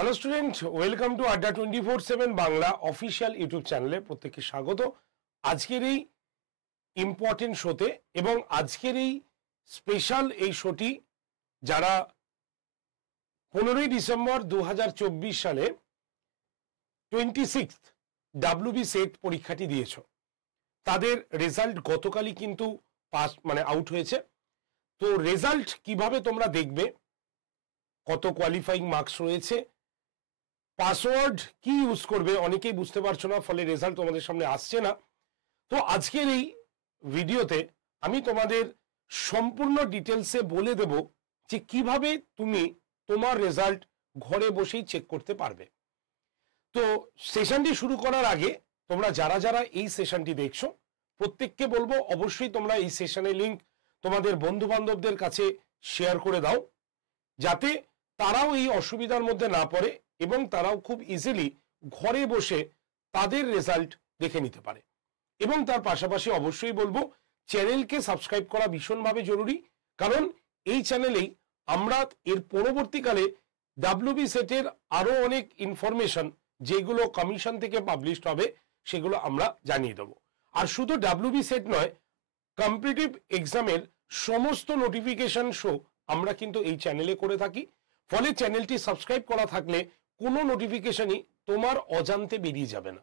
Hello student, welcome to আড্ডা 24/7 Bangla official YouTube চ্যানেলে প্রত্যেককে স্বাগত। আজকের এই ইম্পর্টেন্ট শোতে এবং আজকের এই স্পেশাল এই শোটি যারা 15ই ডিসেম্বর 2024 সালে 26th ডাব্লিউবি সেট পরীক্ষাটি দিয়েছ, তাদের রেজাল্ট গতকালই কিন্তু পাস আউট হয়েছে। তো রেজাল্ট কিভাবে তোমরা দেখবে, কত কোয়ালিফাইং মার্কস রয়েছে, পাসওয়ার্ড কি ইউজ করবে, অনেকেই বুঝতে পারছো না, ফলে রেজাল্ট তোমাদের সামনে আসছে না। তো আজকের এই ভিডিওতে আমি তোমাদের সম্পূর্ণ ডিটেলসে বলে দেব যে কিভাবে তুমি তোমার রেজাল্ট ঘরে বসেই চেক করতে পারবে। তো সেশনটি শুরু করার আগে তোমরা যারা যারা এই সেশনটি দেখছো প্রত্যেককে বলবো অবশ্যই তোমরা এই সেশনের লিঙ্ক তোমাদের বন্ধু বান্ধবদের কাছে শেয়ার করে দাও, যাতে তারাও এই অসুবিধার মধ্যে না পড়ে এবং তারাও খুব ইজিলি ঘরে বসে তাদের রেজাল্ট দেখে নিতে পারে। এবং তার পাশাপাশি অবশ্যই বলবো চ্যানেলকে সাবস্ক্রাইব করা ভীষণভাবে জরুরি, কারণ এই চ্যানেলেই আমরা এর পরবর্তীকালে ডাব্লিউবি সেটের আরো অনেক ইনফরমেশন যেগুলো কমিশন থেকে পাবলিশড হবে সেগুলো আমরা জানিয়ে দেবো। আর শুধু ডাব্লিউবি সেট নয়, কম্পিটিটিভ এক্সামের সমস্ত নোটিফিকেশন শো আমরা কিন্তু এই চ্যানেলে করে থাকি, ফলে চ্যানেলটি সাবস্ক্রাইব করা থাকলে কোনো নোটিফিকেশনই তোমার অজান্তে বেরিয়ে যাবে না।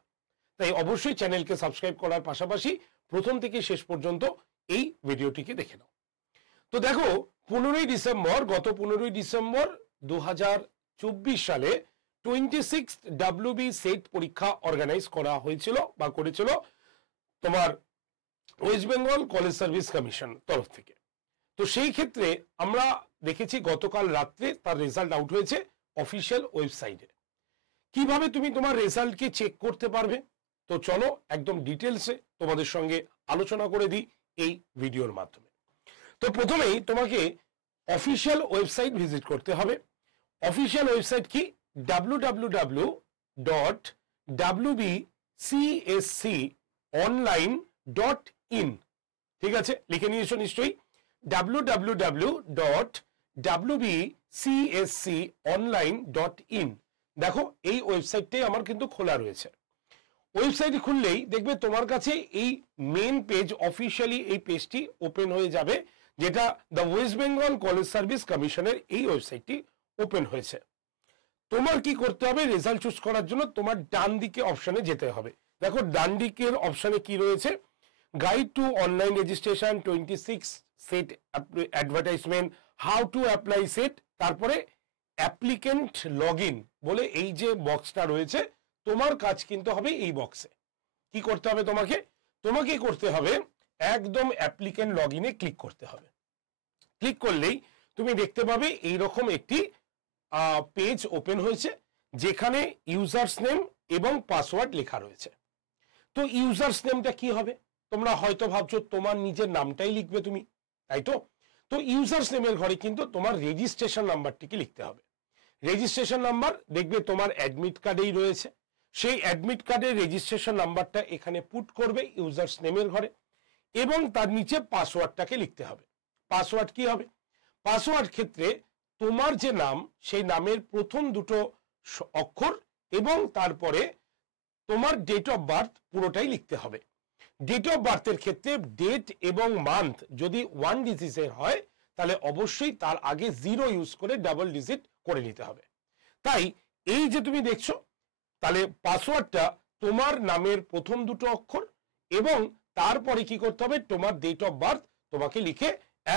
তাই অবশ্যই চ্যানেলকে সাবস্ক্রাইব করার পাশাপাশি প্রথম থেকে শেষ পর্যন্ত এই ভিডিওটিকে দেখে নাও। তো দেখো, 15ই ডিসেম্বর, গত 15ই ডিসেম্বর 2024 সালে 26 ডাব্লিউবি সেট পরীক্ষা অর্গানাইজ করা হয়েছিল বা করেছিল তোমার West Bengal college service commission তরফ থেকে। তো সেই ক্ষেত্রে আমরা দেখেছি গতকাল রাত্রে তার রেজাল্ট আউট হয়েছে অফিসিয়াল ওয়েবসাইটে। কিভাবে তুমি তোমার রেজাল্টকে চেক করতে পারবে, তো চলো একদম ডিটেলসে তোমাদের সঙ্গে আলোচনা করে দিই এই ভিডিওর মাধ্যমে। তো প্রথমেই তোমাকে অফিসিয়াল ওয়েবসাইট ভিজিট করতে হবে। অফিসিয়াল ওয়েবসাইট কি? www.wbcsconline.in। ঠিক আছে, লিখে নিয়েছো নিশ্চয়ই, www.wbcsconline.in। দেখো এই ওয়েবসাইটটাই আমার কিন্তু খোলা রয়েছে। ওয়েবসাইট খুললেই দেখবে তোমার কাছে এই মেন পেজ, অফিসিয়ালি এই পেজটি ওপেন হয়ে যাবে, যেটা the West Bengal college service কমিশনের এই ওয়েবসাইটটি ওপেন হয়েছে। তোমার কি করতে হবে, রেজাল্ট চুজ করার জন্য তোমার ডান দিকে অপশনে যেতে হবে। দেখো ডান দিকের অপশনে কি রয়েছে, guide to online registration, 26 set advertisement, how to apply set, তারপরে অ্যাপ্লিকেন্ট লগ ইন বলে এই যে বক্সটা রয়েছে, তোমার কাজ কিন্তু হবে এই বক্সে কি করতে হবে, তোমাকে করতে হবে একদম অ্যাপ্লিকেন্ট লগ ইনে ক্লিক করতে হবে। ক্লিক করলেই তুমি দেখতে পাবে এইরকম একটি পেজ ওপেন হয়েছে, যেখানে ইউজার্স নেম এবং পাসওয়ার্ড লেখা রয়েছে। তো ইউজার্স নেমটা কি হবে, তোমরা হয়তো ভাবছো তোমার নিজের নামটাই লিখবে তুমি, তাই তো? তো ইউজার্স নেমের ঘরে কিন্তু তোমার রেজিস্ট্রেশন নাম্বারটিকে লিখতে হবে। রেজিস্ট্রেশন নাম্বার দেখবে তোমার অ্যাডমিট কার্ডেই রয়েছে, সেই অ্যাডমিট কার্ডের রেজিস্ট্রেশন নাম্বারটা এখানে পুট করবে ইউজার্স নেমের ঘরে, এবং তার নিচে পাসওয়ার্ডটাকে লিখতে হবে। পাসওয়ার্ড কি হবে? পাসওয়ার্ড ক্ষেত্রে তোমার যে নাম, সেই নামের প্রথম দুটো অক্ষর এবং তারপরে তোমার ডেট অফ বার্থ পুরোটাই লিখতে হবে। ডেট অফ বার্থের ক্ষেত্রে ডেট এবং মান্থ যদি 1 ডিজিটের হয় তাহলে অবশ্যই তার আগে 0 ইউজ করে ডাবল ডিজিট করে নিতে হবে। তাই এই যে তুমি দেখছো, তাহলে পাসওয়ার্ডটা তোমার নামের প্রথম দুটো অক্ষর এবং তারপরে কি করতে হবে, তোমার ডেট অফ বার্থ তোমাকে লিখে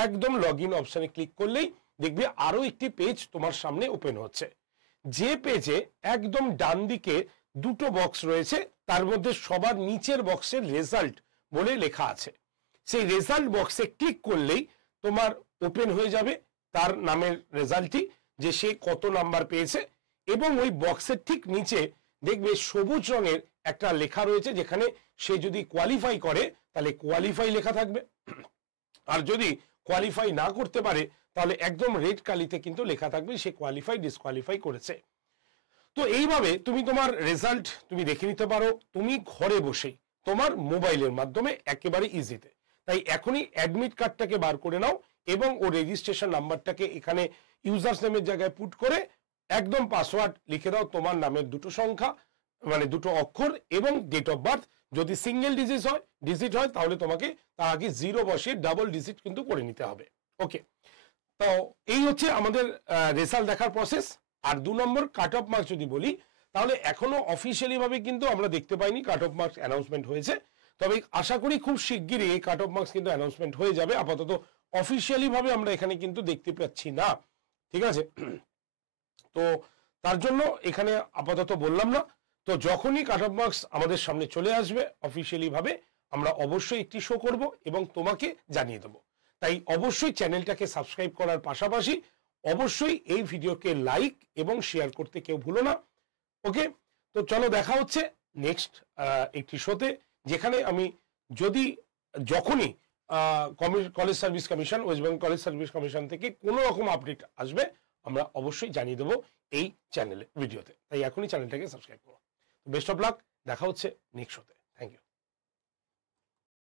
একদম লগ ইন অপশনে ক্লিক করলেই দেখবে আরো একটি পেজ তোমার সামনে ওপেন হচ্ছে, যে পেজে একদম ডান দিকে দুটো বক্স রয়েছে, তার মধ্যে সবার নিচের বক্সের রেজাল্ট বলে লেখা আছে। সেই রেজাল্ট বক্সে ক্লিক করলেই তোমার ওপেন হয়ে যাবে তার নামের রেজাল্টটি, যে সে কত নাম্বার পেয়েছে, এবং ওই বক্সের ঠিক নিচে দেখবে সবুজ রঙের একটা লেখা রয়েছে, যেখানে সে যদি কোয়ালিফাই করে তাহলে কোয়ালিফাই লেখা থাকবে, আর যদি কোয়ালিফাই না করতে পারে তাহলে একদম রেড কালিতে কিন্তু লেখা থাকবে সে কোয়ালিফাই ডিসকোয়ালিফাই করেছে। তো এইভাবে তুমি তোমার রেজাল্ট তুমি দেখে নিতে পারো তুমি ঘরে বসেই তোমার মোবাইলের মাধ্যমে একেবারে ইজিতে। তাই এখনই অ্যাডমিট কার্ডটাকে বার করে নাও এবং ও রেজিস্ট্রেশন নাম্বারটাকে এখানে ইউজার্স নেমের জায়গায় পুট করে একদম পাসওয়ার্ড লিখে দাও, তোমার নামের দুটো সংখ্যা মানে দুটো অক্ষর এবং ডেট অফ বার্থ। যদি সিঙ্গেল ডিজিট হয় তাহলে তোমাকে তার আগে 0 বসিয়ে ডাবল ডিজিট কিন্তু করে নিতে হবে। ওকে, তো এই হচ্ছে আমাদের রেজাল্ট দেখার প্রসেস। আর 2 নম্বর কাট অফ মার্কস যদি বলি, তাহলে এখনো অফিসিয়ালি ভাবে কিন্তু আমরা দেখতে পাইনি কাট অফ মার্কস অ্যানাউন্সমেন্ট হয়েছে, তবে আশা করি খুব শিগগিরই এই কাট অফ মার্কস কিন্তু অ্যানাউন্সমেন্ট হয়ে যাবে। আপাতত অফিসিয়ালি ভাবে আমরা এখানে কিন্তু দেখতে পাচ্ছি না, ঠিক আছে? তো তার জন্য এখানে আপাতত বললাম না। তো যখনই কাট অফ মার্কস আমাদের সামনে চলে আসবে অফিসিয়ালি ভাবে, আমরা অবশ্যই একটি শো করব এবং তোমাকে জানিয়ে দেবো। তাই অবশ্যই চ্যানেলটাকে সাবস্ক্রাইব করার পাশাপাশি অবশ্যই এই ভিডিওকে লাইক এবং শেয়ার করতে কেউ ভুলো না। ওকে, তো চলো দেখা হচ্ছে নেক্সট একটি শোতে, যেখানে আমি যখনই college service commission, West Bengal college service commission থেকে কোনো রকম আপডেট আসবে আমরা অবশ্যই জানিয়ে দেবো এই চ্যানেলে ভিডিওতে। তাই এখনই চ্যানেলটাকে সাবস্ক্রাইব করো। বেস্ট অফ লাক, দেখা হচ্ছে নেক্সট শোতে। Thank you.